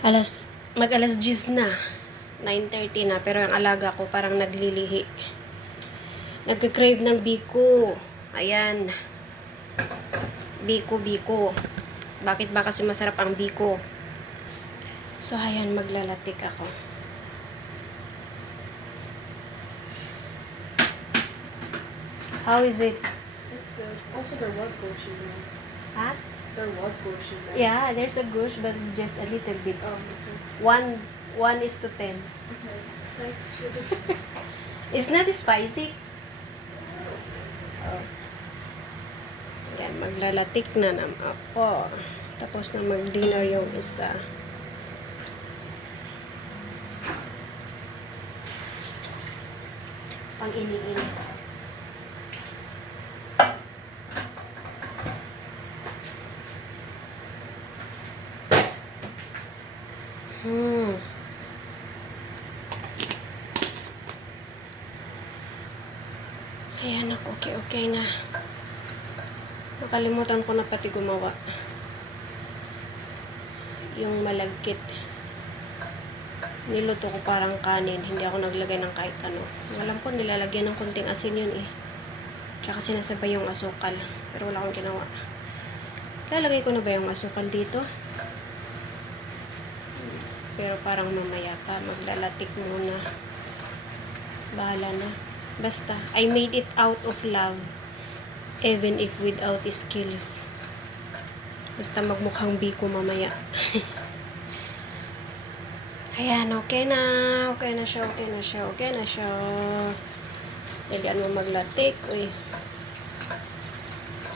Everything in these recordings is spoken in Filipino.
Mag-alas 10 na. 9:30 na. Pero ang alaga ko parang naglilihi. Nagka-crave ng biko. Ayan. Biko. Bakit ba kasi masarap ang biko? So, ayan. Maglalatik ako. How is it? It's good. Also, there was gochu there. Ha? There was gochu there. Yeah, there's a gosh, but it's just a little bit. Oh, okay. 1:10. Okay. Thanks. It's not spicy. Oh. Yan, maglalatik na naman ako. Tapos na mag-dinner yung isa. Pang iniinit. Ayan ako, okay na. Nakalimutan ko na pati gumawa. Yung malagkit. Niluto ko parang kanin. Hindi ako naglagay ng kahit ano. Alam ko nilalagyan ng konting asin yun eh. Tsaka sinasabay yung asukal. Pero wala akong ginawa. Lalagay ko na ba yung asukal dito? Pero parang mamaya pa. Maglalatik muna. Bahala na. Basta, I made it out of love. Even if without skills. Basta magmukhang biko mamaya. Ayan, okay na siya. Dalian mo maglatik. Uy.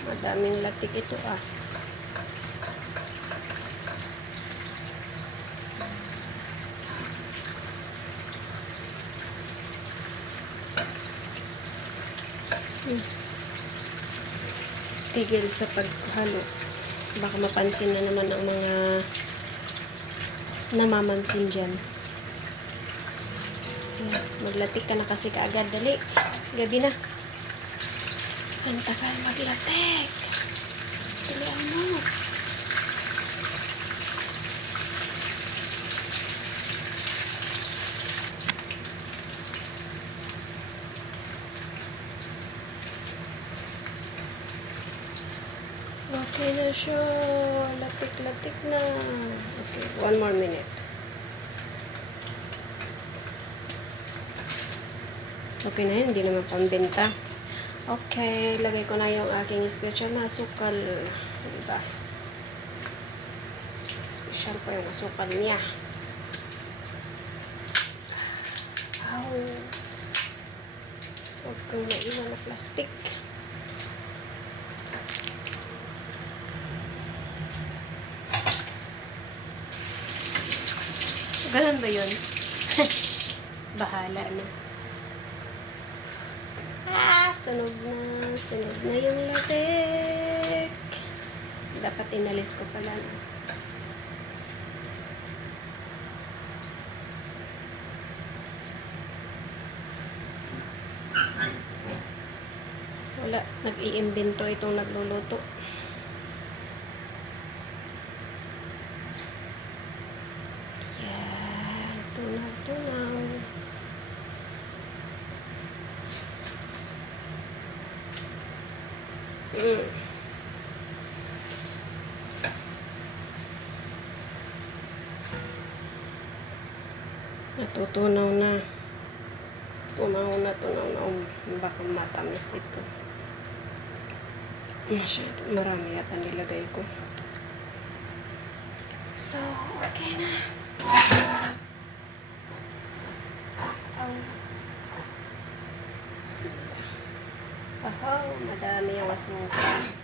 Madaming latik ito ah. Tigil sa paghalo. Baka mapansin na naman ang mga namamansin dyan. Maglatik ka na kasi kaagad. Dali. Gabi na. Ang tagal maglatik. Dalian mo. Okay na siya. Latik na. Okay, 1 more minute. Okay na yun, hindi naman pambenta. Okay, lagay ko na yung aking special na asukal. Diba? Special pa yung asukal niya. Ow. Huwag kang naiwan na plastic. Ganun ba yun? Bahala na. Sunog na yung latik. Dapat inalis ko pala na. Wala, nag-iimbento itong nagluluto. Natutunaw na. Tunaw na. Baka matamis ito. Masyado. Marami yata nilagay ko. So, okay na. Madami yung asukal.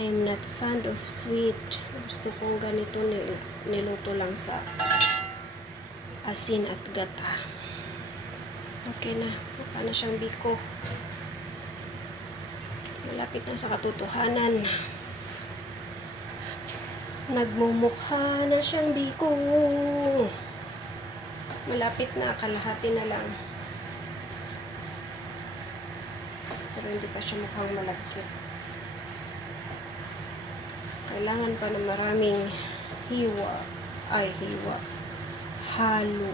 I'm not fond of sweet. Gusto kong ganito niluto lang sa asin at gata. Okay na. Mukha na siyang biko. Malapit na sa katotohanan. Nagmumukha na siyang biko. Malapit na. Kalahati na lang. Pero hindi pa siya mukhang malagkit. Kailangan pa ng maraming hiwa. Halo.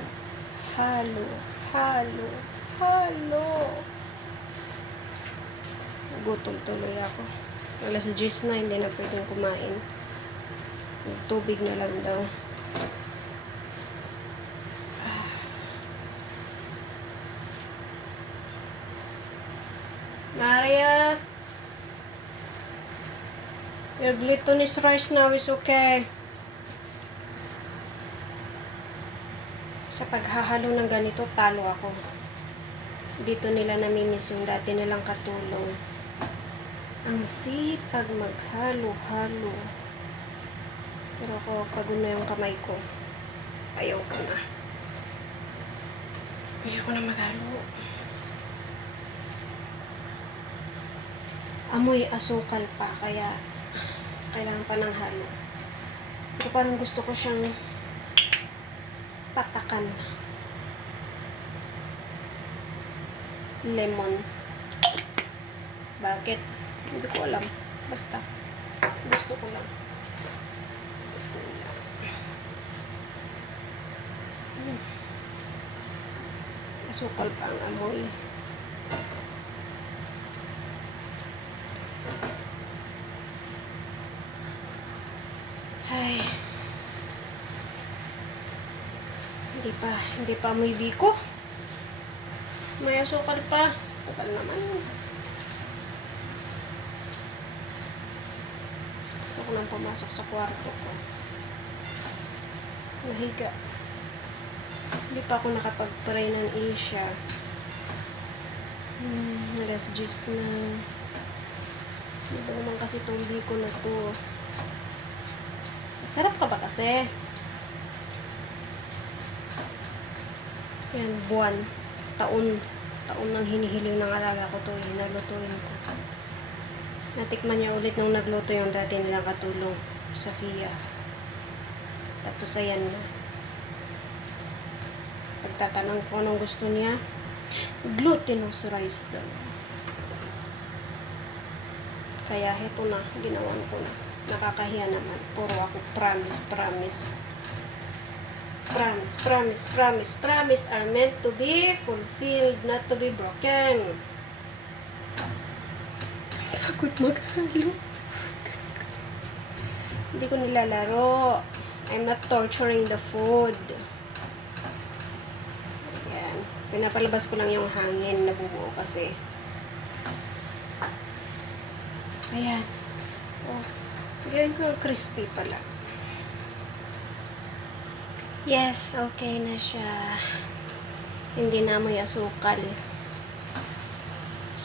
Gutom tuloy ako. Alas 10 na, hindi na pwedeng kumain. Tubig na lang daw. Maria, your glutinous rice now is okay. Sa paghahalo ng ganito, talo ako. Dito nila namimiss yung dati nilang katulong. Ang sipag maghalo-halo. Pero ako, pagod na yung kamay ko. Ayaw ko na. Ayaw ko na maghalo. Amoy asukal pa, kaya kailangan pa ng halo. Pero parang gusto ko siyang patakan. Lemon. Bakit? Hindi ko alam. Basta. Gusto ko lang. Bismillah. Asukal pa ang amoy. Ay. Hindi pa amoy biko. May asukal pa. Total naman. Gusto ko lang pumasok sa kwarto ko. Nahiga. Hindi pa ako nakapag-pray ng Isha. Alas 10 na. Hindi ba naman kasi itong biko na to. Masarap ka ba kasi? Yan, buwan. Taon nang hinihiling ng alaga ko to. Nalutuin ko. Natikman niya ulit nung nagluto yung dati nilang katulong sa FIA. Tapos ayan na. Pagtatanong ko anong gusto niya, glutinous rice daw. Kaya heto na, ginawan ko na. Nakakahiya naman. Puro ako promise are meant to be fulfilled, not to be broken. Pagod maghalo. Hindi ko nilalaro. I'm not torturing the food. Ayan. Pinapalabas ko lang yung hangin na bubuo kasi. Ayan. Oh. Gawin ko crispy pala. Yes, okay na siya. Hindi na amoy asukal.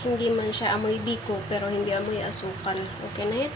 Hindi man siya amoy biko, pero hindi amoy asukal. Okay na yan?